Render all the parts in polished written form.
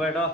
बैठो।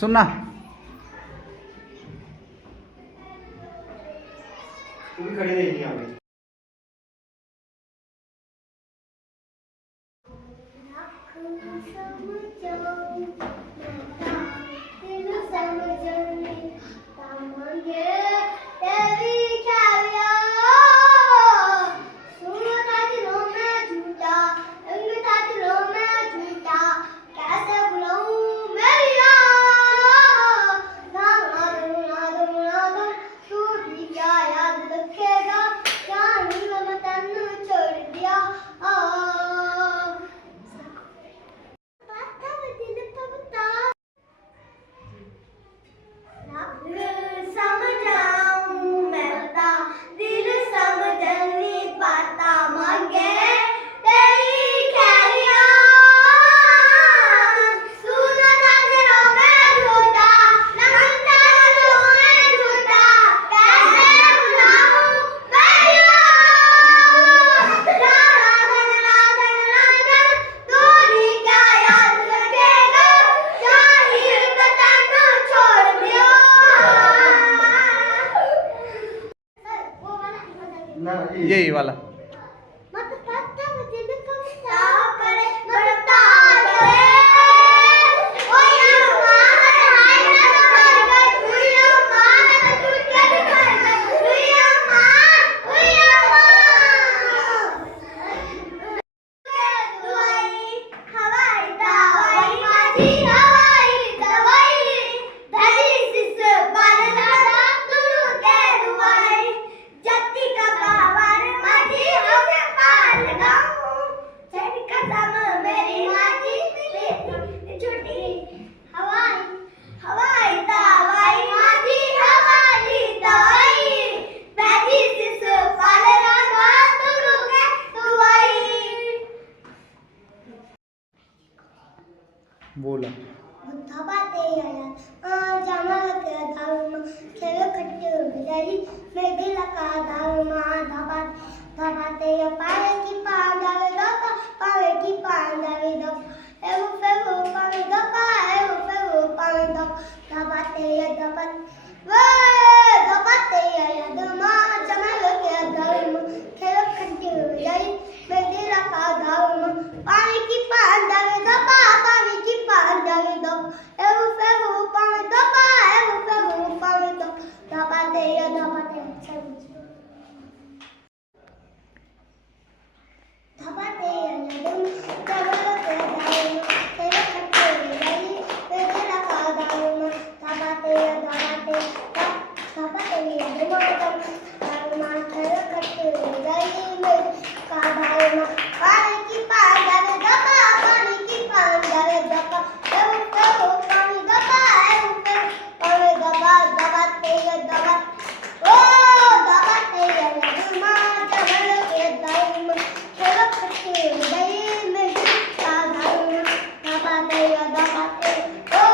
सुनना खड़े नहीं आ गए। यही वाला बोला धपाते आया जमाल के दारू खेल खट्टे गई मेडीला का दारू धपाते पावे की पांडावे दपा पावे की पांडावे दप एवो फेवो पावे दपा एवो फेवो पावे दप धपाते वो धपाते आया जमाल के दारू खेल खट्टे गई मेडीला का दारू पावे की पांडावे दपा पावे की पांडावे दप एवो फेवो पावे दपा एवो फेवो पावे दप धपाते धपाते जमाल के दारू खेल खट्टे गई मेडीला का दारू धपाते खेल खट्टे गई का दारू पानी की पांडावे दपा पानी की पांडावे दपा एवो फेवो पानी दपा एवो फेवो पावे दपा धपाते ओ धपाते जमाल के दारू खेल खट्टे गई मेरी का दारू धपाते ओ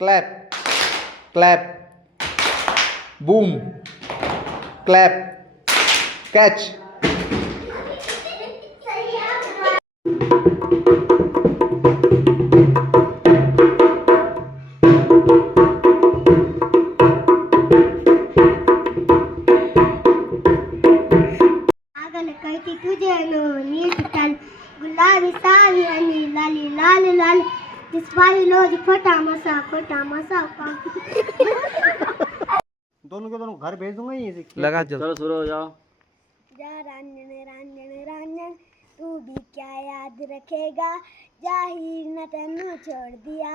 clap clap boom clap catch आगल कहती तुझे नो नीट टल गुलाबी साड़ी आणि लाली लाल लाल जिसवाली लोज खोटा मसा दोनों के दोनों घर भेज दूंगा यहीं से लगा चलो शुरू हो जाओ। जा रांझण तू भी क्या याद रखेगा जाहिर न तेनू छोड़ दिया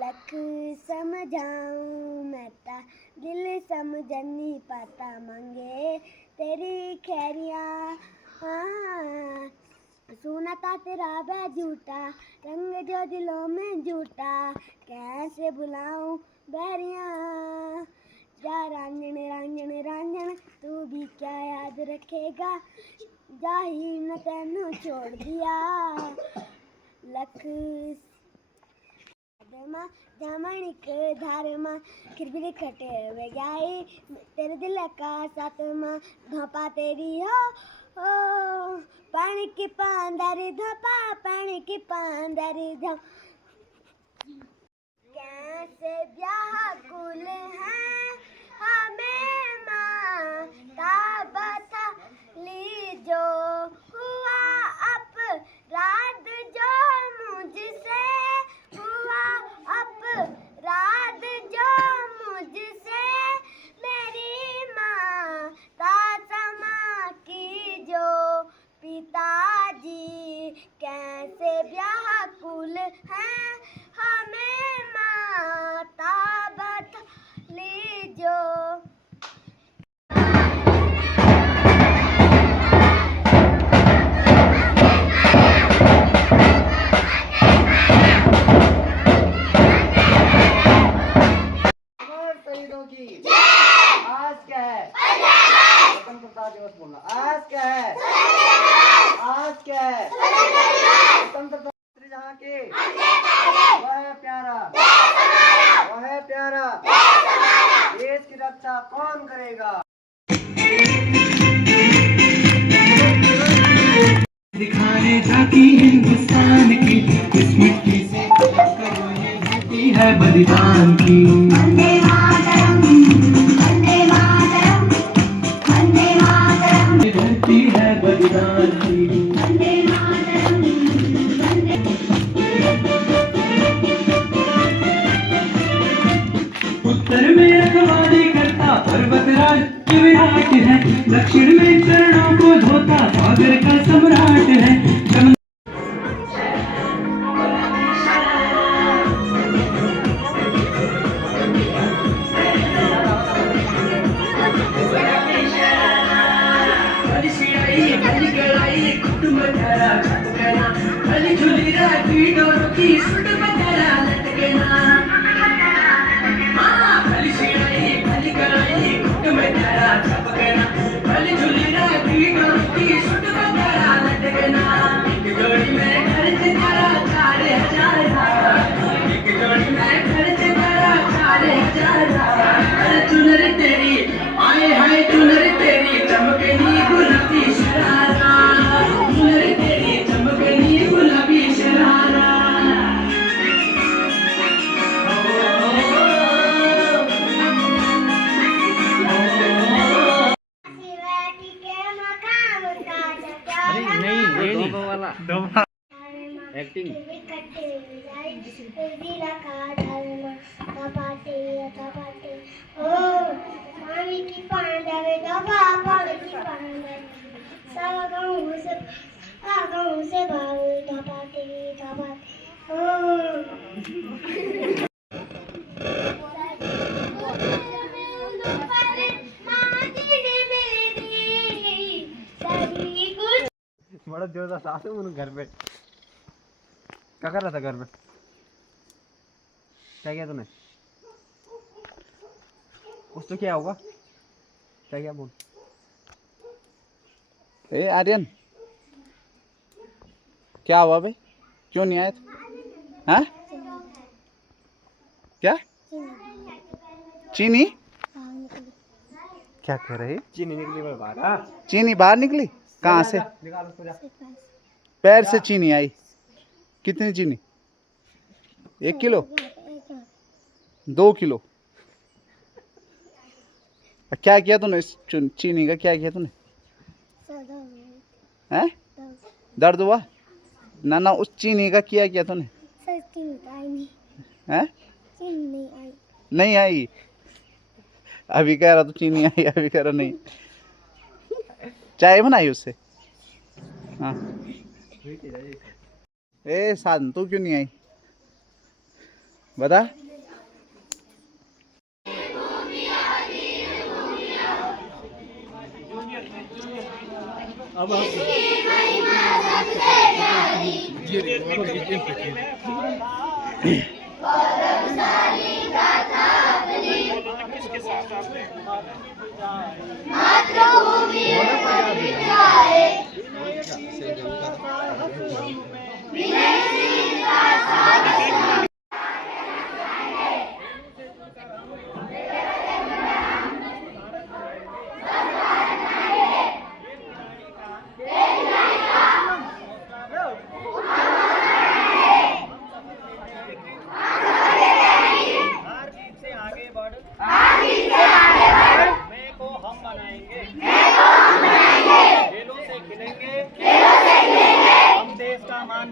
लख समझाऊं मैं ता दिल समझ नहीं पाता मंगे तेरी खैरियाँ सुना था तेरा वह झूठा रंग जो दिलों में झूठा कैसे बुलाऊं बहरियाँ जा रांझण तू भी क्या याद रखेगा जाहिर न तेनू छोड़ दिया लख जामणिक धारमा खिरबिरी खटे हुए गाई तेरे दिल का साथ माँ धोपा तेरी हो पानी की पांदारी धोपा पानी की पांदारी धो कैसे व्याकुल है हमें माँ बता ली जो हुआ अपराध जो मुझसे हुआ अपराध जो मुझसे मेरी माँ क्षमा की जो पिताजी कैसे व्याकुल हैं हमें माता बता लीजो आज क्या है स्वतंत्रता दिवस बोलना आज क्या है आज क्या है स्वतंत्रता जहाँ के वह है प्यारा देश की रक्षा कौन करेगा दिखाने जाती हिंदुस्तान की इस मिट्टी से करो ये धरती है बलिदान की धरती है बलिदान की उत्तर में रखवाली करता पर्वतराज विराट है दक्षिण में चरणों को धोता सागर का सम्राट है केवे कट्टे मिलाई मेहंदी लगा धर्मा दबाते ओ पानी की पांडवे दबा पानी की पांडवे सारा गाँव से भावे दबाते बड़ा जोरदार सांस है मुझे घर पे। क्या कर रहा था घर में? क्या किया तूने? कुछ तो क्या होगा? क्या किया बोल? ए आर्यन, क्या हुआ भाई? क्यों नहीं आया तू? हाँ? क्या? चीनी? क्या कह रही? चीनी निकली बाहर। चीनी बाहर निकली? कहाँ से? निकाल उसको जा। पैर से चीनी आई? कितनी चीनी? 1 किलो? 2 किलो? क्या किया तूने इस चीनी का? क्या किया तूने? हैं? दर्द हुआ? ना उस चीनी का किया तूने? हैं? नहीं आई। अभी कह रहा तो चीनी आई, अभी कह रहा नहीं। चाय बनाई उससे? हाँ। ए साधन, तू क्यों नहीं आई? बता।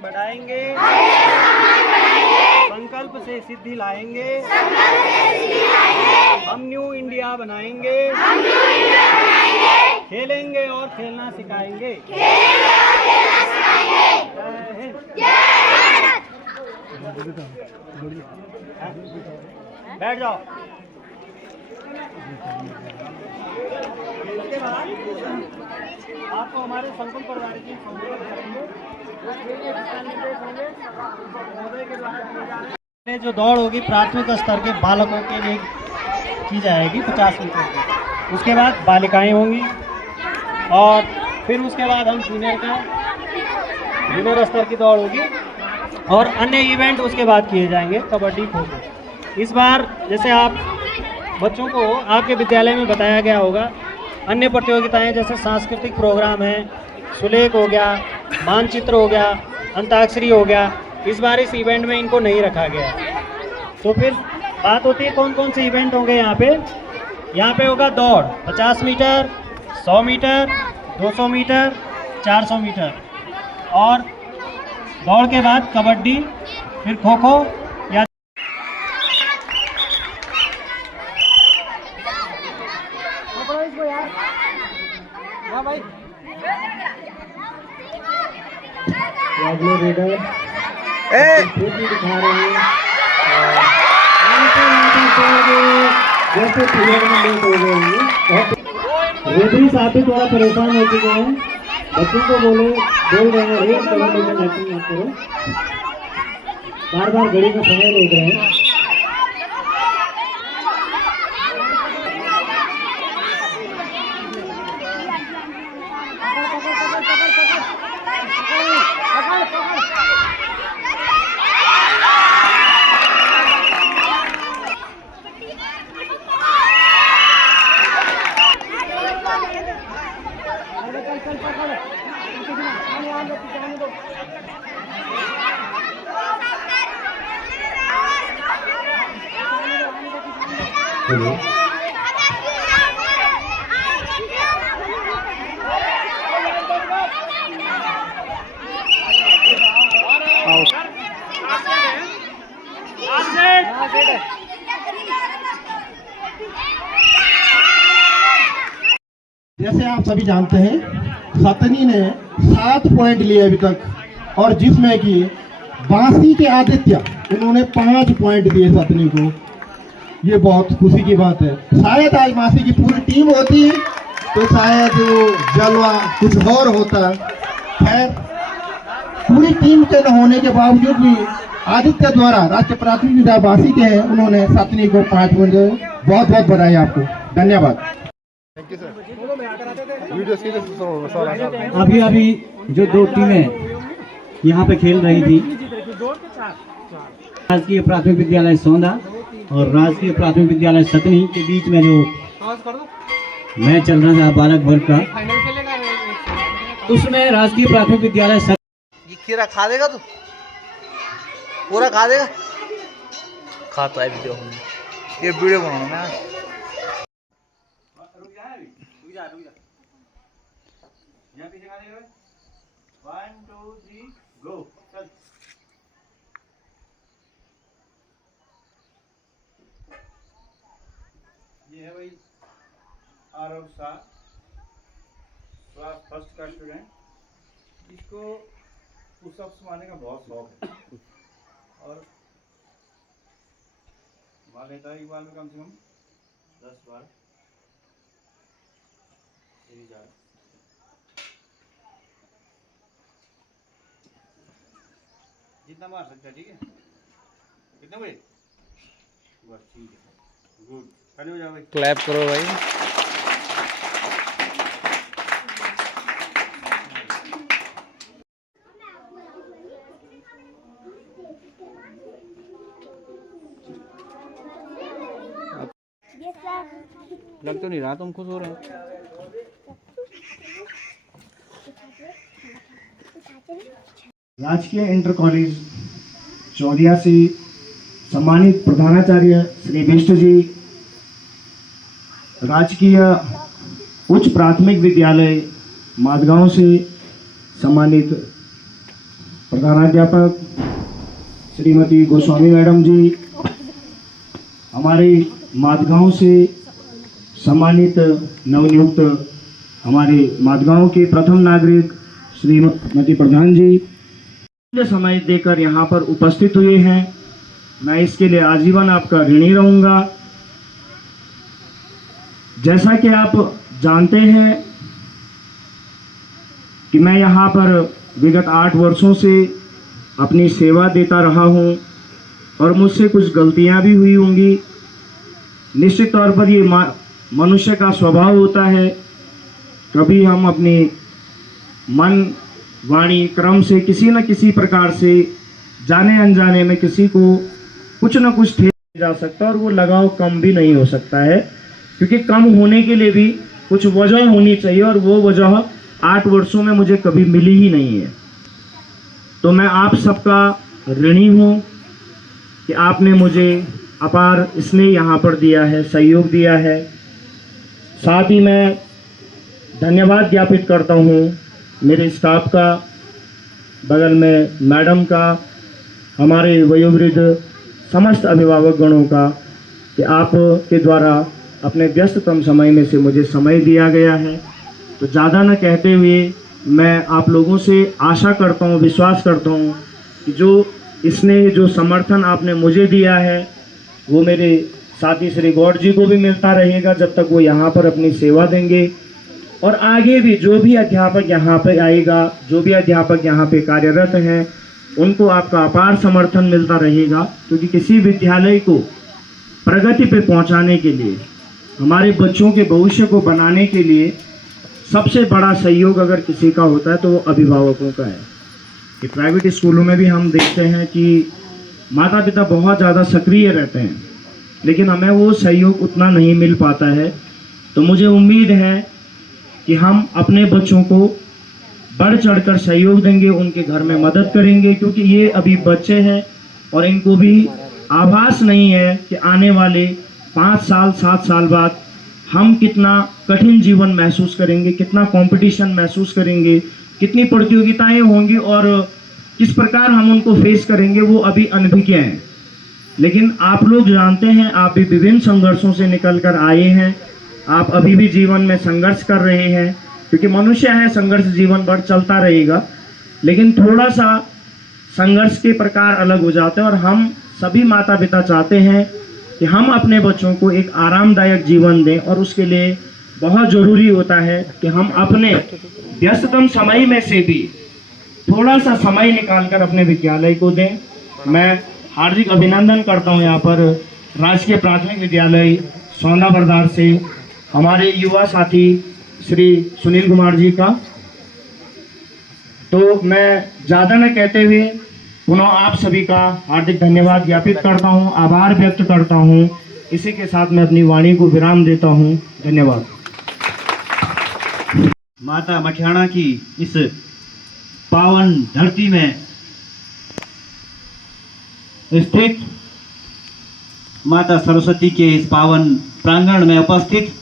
बढ़ाएंगे, संकल्प से सिद्धि लाएंगे, हम न्यू इंडिया बनाएंगे, खेलेंगे और खेलना सिखाएंगे। बैठ जाओ। इसके बाद आपको हमारे संकुल परिवार की जो दौड़ होगी प्राथमिक स्तर के बालकों के लिए की जाएगी 50 मीटर की। उसके बाद बालिकाएं होंगी और फिर उसके बाद हम जूनियर स्तर की दौड़ होगी और अन्य इवेंट उसके बाद किए जाएंगे, कबड्डी, खो खो। इस बार जैसे आप बच्चों को आपके विद्यालय में बताया गया होगा, अन्य प्रतियोगिताएं जैसे सांस्कृतिक प्रोग्राम है, सुलेख हो गया, मानचित्र हो गया, अंताक्षरी हो गया, इस बार इस इवेंट में इनको नहीं रखा गया। तो फिर बात होती है कौन कौन से इवेंट होंगे यहाँ पे। यहाँ पे होगा दौड़ 50 मीटर, 100 मीटर, 200 मीटर, 400 मीटर और दौड़ के बाद कबड्डी, फिर खो खो या भाई दिखा रहे हैं जैसे पीरियड में लेट हो गए होंगे। रेडी साहब भी थोड़ा परेशान हो चुके हैं, बच्चों को बोल रहे हैं रेस कबड्डी में बैटिंग मत करो, बार बार घड़ी का समय देख रहे हैं। आओ। जैसे आप सभी जानते हैं सतनी ने 7 पॉइंट लिए अभी तक और जिसमें कि बांसी के आदित्य उन्होंने 5 पॉइंट दिए सतनी को। ये बहुत खुशी की बात है। शायद आज बांसी की पूरी टीम होती तो शायद वो जलवा कुछ और होता। खैर पूरी टीम के न होने के बावजूद भी आदित्य द्वारा राष्ट्रीय प्राथमिक विद्यालय बांसी के हैं, उन्होंने सतनी को 5 पॉइंट दिए। बहुत बहुत बधाई आपको, धन्यवाद। अभी अभी जो 2 टीमें यहाँ पे खेल रही थी, राजकीय प्राथमिक विद्यालय सौंदा और राजकीय प्राथमिक विद्यालय सतनी के बीच में जो मैच चल रहा था बालक वर्ग का, उसमें राजकीय प्राथमिक विद्यालय ये खीरा खा देगा तू? पूरा खा देगा? खाता है वीडियो में, ये वीडियो बनाना मैं। ये है भाई आरव शाह, क्लास फर्स्ट का स्टूडेंट, जिसको पुशअप्स मारने का बहुत शौक है और मार लेता है एक बार में कम से कम 10 बार। जितना मार सकता है, ठीक है? कितना भाई? बस ठीक है, गुड। खड़े हो जाओ भाई, क्लैप करो भाई। लग तो नहीं रहा तुम खुश हो रहे हो। राजकीय इंटर कॉलेज चौदिया से सम्मानित प्रधानाचार्य श्री बिष्ट जी, राजकीय उच्च प्राथमिक विद्यालय मादगांव से सम्मानित प्रधानाध्यापक श्रीमती गोस्वामी मैडम जी, हमारे मादगांव से सम्मानित नवनियुक्त हमारे मादगांव के प्रथम नागरिक श्रीमती प्रधान जी, समय देकर यहाँ पर उपस्थित हुए हैं, मैं इसके लिए आजीवन आपका ऋणी रहूँगा। जैसा कि आप जानते हैं कि मैं यहाँ पर विगत 8 वर्षों से अपनी सेवा देता रहा हूँ और मुझसे कुछ गलतियाँ भी हुई होंगी। निश्चित तौर पर ये मनुष्य का स्वभाव होता है, कभी हम अपनी मन वाणी क्रम से किसी न किसी प्रकार से जाने अनजाने में किसी को कुछ न कुछ ठेस जा सकता है और वो लगाव कम भी नहीं हो सकता है, क्योंकि कम होने के लिए भी कुछ वजह होनी चाहिए और वो वजह 8 वर्षों में मुझे कभी मिली ही नहीं है। तो मैं आप सबका ऋणी हूँ कि आपने मुझे अपार स्नेह यहाँ पर दिया है, सहयोग दिया है। साथ ही मैं धन्यवाद ज्ञापित करता हूँ मेरे स्टाफ का, बगल में मैडम का, हमारे वयोवृद्ध समस्त अभिभावक गणों का, कि आप के द्वारा अपने व्यस्ततम समय में से मुझे समय दिया गया है। तो ज़्यादा न कहते हुए मैं आप लोगों से आशा करता हूँ, विश्वास करता हूँ कि जो स्नेह, जो समर्थन आपने मुझे दिया है वो मेरे साथी श्री गौड़ जी को भी मिलता रहेगा जब तक वो यहाँ पर अपनी सेवा देंगे। और आगे भी जो भी अध्यापक यहाँ पे आएगा, जो भी अध्यापक यहाँ पे कार्यरत हैं, उनको आपका अपार समर्थन मिलता रहेगा, क्योंकि किसी विद्यालय को प्रगति पे पहुँचाने के लिए, हमारे बच्चों के भविष्य को बनाने के लिए सबसे बड़ा सहयोग अगर किसी का होता है तो वो अभिभावकों का है। कि प्राइवेट स्कूलों में भी हम देखते हैं कि माता पिता बहुत ज़्यादा सक्रिय रहते हैं, लेकिन हमें वो सहयोग उतना नहीं मिल पाता है। तो मुझे उम्मीद है कि हम अपने बच्चों को बढ़ चढ़कर सहयोग देंगे, उनके घर में मदद करेंगे, क्योंकि ये अभी बच्चे हैं और इनको भी आभास नहीं है कि आने वाले 5 साल 7 साल बाद हम कितना कठिन जीवन महसूस करेंगे, कितना कंपटीशन महसूस करेंगे, कितनी प्रतियोगिताएं होंगी और किस प्रकार हम उनको फेस करेंगे, वो अभी अनभिज्ञ हैं। लेकिन आप लोग जानते हैं, आप भी विभिन्न संघर्षों से निकल कर आए हैं आप अभी भी जीवन में संघर्ष कर रहे हैं, क्योंकि मनुष्य है, संघर्ष जीवन भर चलता रहेगा, लेकिन थोड़ा सा संघर्ष के प्रकार अलग हो जाते हैं। और हम सभी माता पिता चाहते हैं कि हम अपने बच्चों को एक आरामदायक जीवन दें, और उसके लिए बहुत ज़रूरी होता है कि हम अपने व्यस्ततम समय में से भी थोड़ा सा समय निकालकर अपने विद्यालय को दें। मैं हार्दिक अभिनंदन करता हूं यहाँ पर राजकीय प्राथमिक विद्यालय सौंदा बरदार से हमारे युवा साथी श्री सुनील कुमार जी का। तो मैं ज़्यादा न कहते हुए पुनः आप सभी का हार्दिक धन्यवाद ज्ञापित करता हूं, आभार व्यक्त करता हूं। इसी के साथ मैं अपनी वाणी को विराम देता हूं। धन्यवाद। माता मठियाना की इस पावन धरती में स्थित माता सरस्वती के इस पावन प्रांगण में उपस्थित